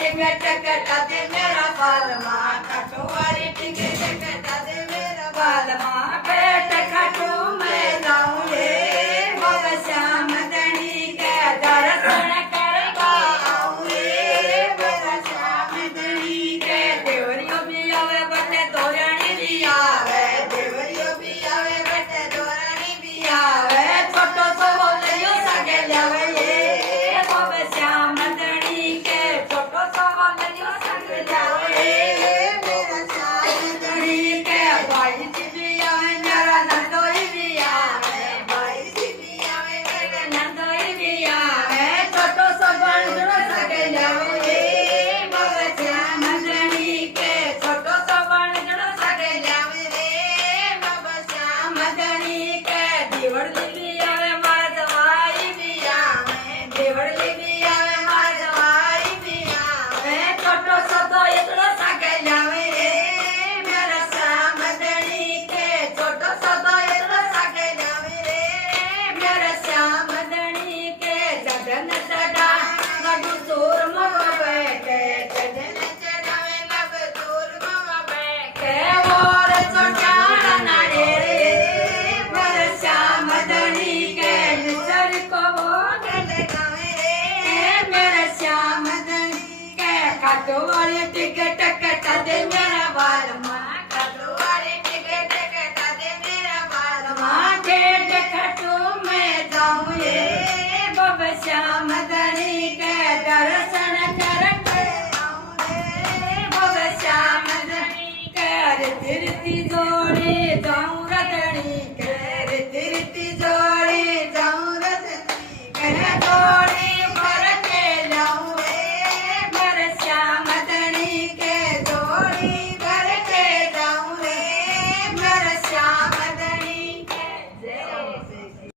ticket कटा दे मेरा बालमा खाटू वाली टिकट कटा दे मेरा बालमा पेट खाटू मैं जाऊं रे बाबा श्याम धनी के दर्शन करवा आऊं रे बाबा श्याम धनी के देवरियो भी आवे बटे तोरणी भी आवे देवरियो भी आवे बटे तोरणी भी आवे छोटो सो बोलियो सगे लावे ये बाबा श्याम धनी के छोटो सो बोलियो सगे लावे मेरा श्याम धनी के भाई जी भी आवे मेरा नंदोई भी आवे भाई जी भी आवे मेरा नंदोई भी आवे छोटो सो बोलियो सगे लावे बाबा श्याम धनी के छोटो सो बोलियो सगे लावे रे बाबा श्याम धनी के देवड़ी भी आवे मार दवाई भी आवे देवड़ी भी आवे मार दवाई भी आवे छोटो सो तो इतनो सगे लावे रे मेरा श्याम धनी के छोटो सो तो इतनो सगे लावे रे मेरा श्याम धनी के जगन चढ़ा गडू चोर मग बैठे जगन चढ़ावे लब चोर मग बैठे और चढ़ाना नारे रे मेरा श्याम धनी के निसर को वो गले गावे रे मेरा श्याम धनी के खाटू वाली टिकट कटा दे